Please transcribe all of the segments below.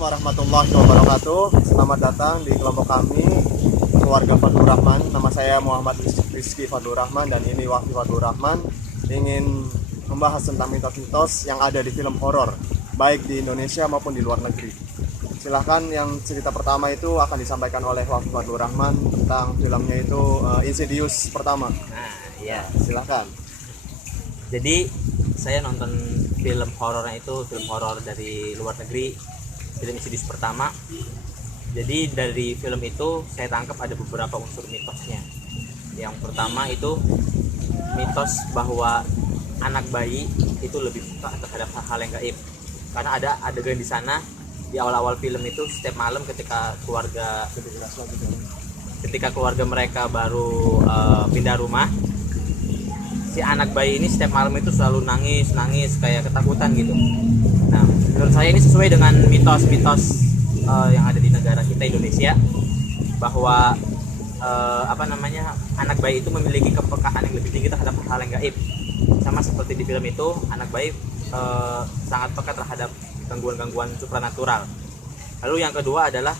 warahmatullahi wabarakatuh. Selamat datang di kelompok kami, keluarga Fadlur Rahman. Nama saya Muhammad Rizky Fadlur Rahman dan ini Wahfi Fadlur Rahman. Ingin membahas tentang mitos-mitos yang ada di film horor, baik di Indonesia maupun di luar negeri. Silahkan, yang cerita pertama itu akan disampaikan oleh Wahfi Fadlur Rahman tentang filmnya itu Insidious pertama. Nah, iya. Silahkan. Jadi saya nonton film horornya itu film horor dari luar negeri, film Insidious pertama. Jadi dari film itu saya tangkap ada beberapa unsur mitosnya. Yang pertama itu mitos bahwa anak bayi itu lebih suka terhadap hal-hal yang gaib. Karena ada adegan di sana di awal-awal film itu, setiap malam ketika keluarga mereka baru pindah rumah, si anak bayi ini setiap malam itu selalu nangis kayak ketakutan gitu. Nah, menurut saya ini sesuai dengan mitos-mitos yang ada di negara kita Indonesia, bahwa anak bayi itu memiliki kepekaan yang lebih tinggi terhadap hal yang gaib. Sama seperti di film itu, anak bayi sangat peka terhadap gangguan-gangguan supranatural. Lalu yang kedua adalah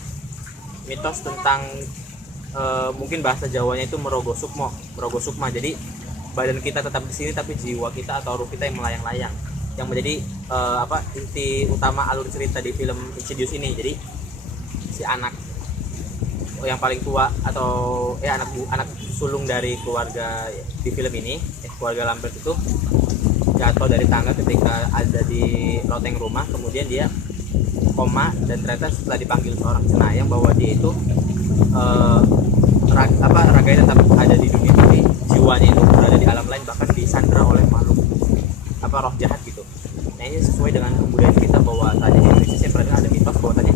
mitos tentang mungkin bahasa Jawanya itu merogo sukma. Jadi badan kita tetap di sini tapi jiwa kita atau ruh kita yang melayang-layang, yang menjadi inti utama alur cerita di film Insidious ini. Jadi si anak yang paling tua atau anak sulung dari keluarga di film ini, keluarga Lambert itu jatuh dari tangga ketika ada di loteng rumah, kemudian dia koma, dan ternyata setelah dipanggil seorang cenayang bahwa dia itu raganya tetap ada di dunia ini, jiwanya itu berada di alam lain, bahkan disandra oleh makhluk roh jahat gitu. Nah, ini sesuai dengan kebudayaan kita, bahwa tadi di Indonesia saya pernah ada mitos bahwa tadi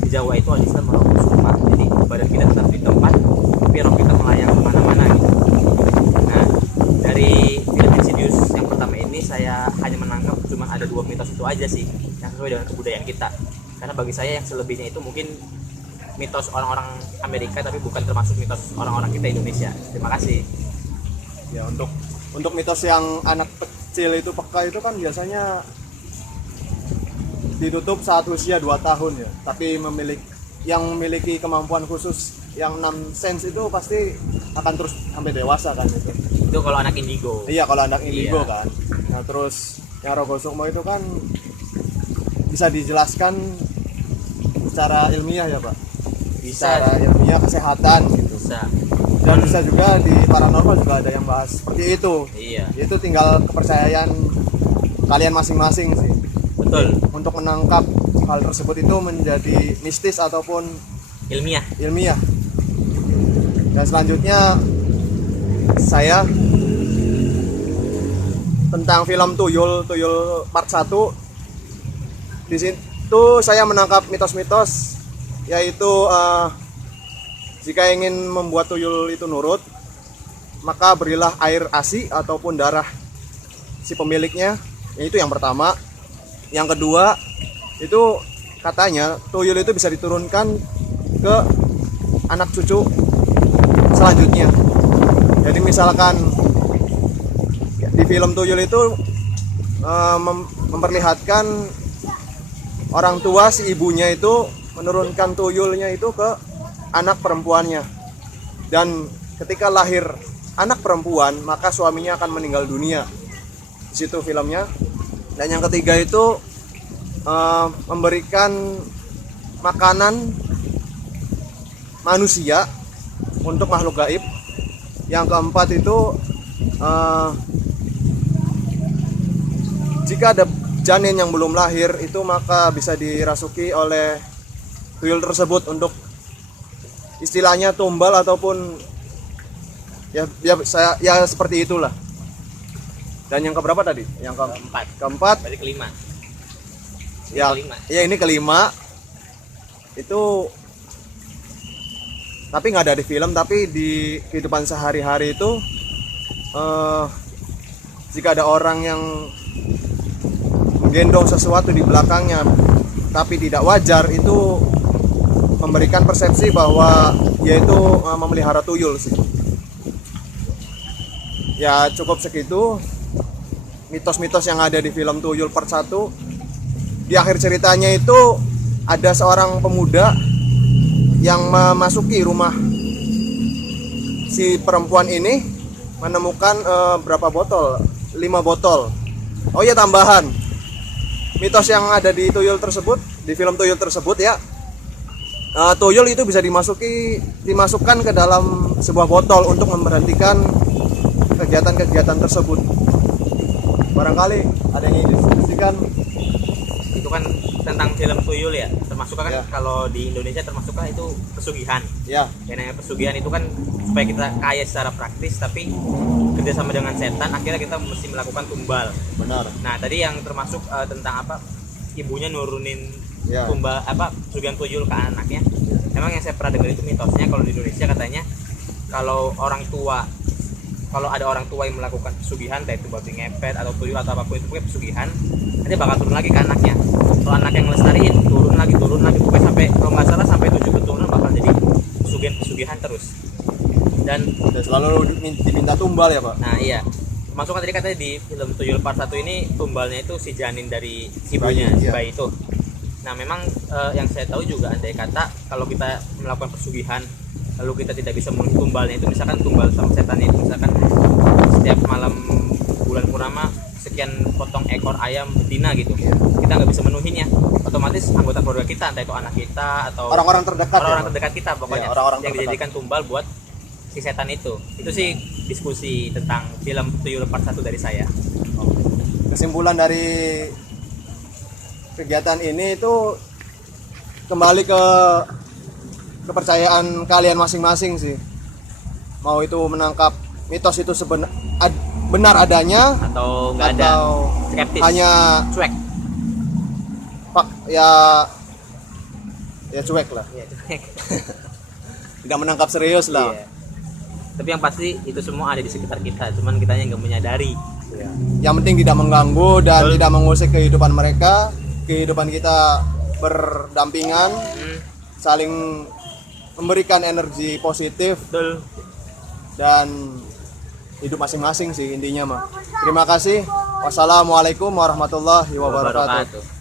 di Jawa itu ada istilah merogoh sukma. Jadi badan kita tetap di tempat tapi roh kita melayang kemana-mana gitu. Nah, dari film Insidious yang pertama ini saya hanya menangkap cuma ada dua mitos itu aja sih yang sesuai dengan kebudayaan kita. Karena bagi saya yang selebihnya itu mungkin mitos orang-orang Amerika tapi bukan termasuk mitos orang-orang kita Indonesia. Terima kasih. Ya, untuk mitos yang anak kecil itu peka itu kan biasanya ditutup saat usia 2 tahun ya. Tapi memiliki kemampuan khusus yang 6 sense itu pasti akan terus sampai dewasa kan itu. Itu kalau anak indigo. Iya, kalau anak indigo Iya. kan. Nah, terus yang rogo sukma itu kan bisa dijelaskan secara ilmiah ya, Pak. Secara ilmiah kesehatan gitu. Bisa. Dan bisa juga di paranormal juga ada yang bahas seperti itu. Iya. Itu tinggal kepercayaan kalian masing-masing sih. Betul. Untuk menangkap hal tersebut itu menjadi mistis ataupun Ilmiah. Dan selanjutnya saya tentang film Tuyul part 1. Di situ saya menangkap mitos-mitos, yaitu jika ingin membuat tuyul itu nurut, maka berilah air ASI ataupun darah si pemiliknya. Itu yang pertama. Yang kedua, itu katanya tuyul itu bisa diturunkan ke anak cucu selanjutnya. Jadi misalkan di film Tuyul itu memperlihatkan orang tua si ibunya itu menurunkan tuyulnya itu ke anak perempuannya, dan ketika lahir anak perempuan maka suaminya akan meninggal dunia. Di situ filmnya. Dan yang ketiga itu memberikan makanan manusia untuk makhluk gaib. Yang keempat itu jika ada janin yang belum lahir itu maka bisa dirasuki oleh tuyul tersebut untuk istilahnya tumbal ataupun ya seperti itulah. Dan yang keberapa tadi? Yang keempat. Berarti kelima. Ini kelima. Itu tapi nggak ada di film, tapi di kehidupan sehari-hari itu jika ada orang yang menggendong sesuatu di belakangnya tapi tidak wajar, itu memberikan persepsi bahwa dia itu memelihara tuyul sih. Ya, cukup segitu mitos-mitos yang ada di film Tuyul part 1. Di akhir ceritanya itu ada seorang pemuda yang memasuki rumah si perempuan ini, menemukan berapa botol? 5 botol. Oh iya, tambahan mitos yang ada di tuyul tersebut, di film tuyul tersebut ya, tuyul itu bisa dimasukkan ke dalam sebuah botol untuk memberhentikan kegiatan-kegiatan tersebut. Barangkali ada yang ingin diskusikan. Itu kan tentang film tuyul ya, termasuk kan Ya. kalau di Indonesia termasuk kan itu pesugihan. Ya, Yang namanya pesugihan itu kan supaya kita kaya secara praktis, tapi kerjasama dengan setan akhirnya kita mesti melakukan tumbal. benar. Nah tadi yang termasuk tentang apa, ibunya nurunin Ya. tumbal apa pesugihan tuyul ke anaknya. Memang yang saya pernah dengar itu mitosnya kalau di Indonesia katanya kalau ada orang tua yang melakukan pesugihan, entah itu babi ngepet atau tuyul atau apapun itu, pokoknya pesugihan, nanti bakal turun lagi ke anaknya. Kalau anak yang ngelestariin, turun lagi, pokoknya sampai, kalau nggak salah sampai 7 keturunan bakal jadi pesugihan terus. Dan selalu diminta tumbal ya, Pak. nah iya, masuk kan tadi katanya di film Tuyul Part 1 ini tumbalnya itu si janin dari ibunya, si Iya. bayi itu. Nah memang yang saya tahu juga andai kata kalau kita melakukan pesugihan lalu kita tidak bisa memenuhi tumbalnya itu, misalkan tumbal sama setannya itu misalkan setiap malam bulan purnama sekian potong ekor ayam betina gitu, kita nggak bisa menuhinya, otomatis anggota keluarga kita, entah itu anak kita atau Orang-orang terdekat ya, Pak? terdekat kita pokoknya, Iya, orang-orang yang terdekat. dijadikan tumbal buat si setan itu sih diskusi tentang film Tuyul Part 1 dari saya. Kesimpulan dari kegiatan ini itu kembali ke kepercayaan kalian masing-masing sih. Mau itu menangkap mitos itu benar adanya Atau nggak ada, atau skeptis, hanya cuek. pak ya cuek lah, Iya, cuek. tidak menangkap serius lah. Iya. Tapi yang pasti itu semua ada di sekitar kita, cuman kitanya nggak menyadari. Yang penting tidak mengganggu dan Betul. tidak mengusik kehidupan mereka. Kehidupan kita berdampingan, saling memberikan energi positif Betul. dan hidup masing-masing sih intinya mah. Terima kasih. Wassalamualaikum warahmatullahi wabarakatuh. Wabarakatuh.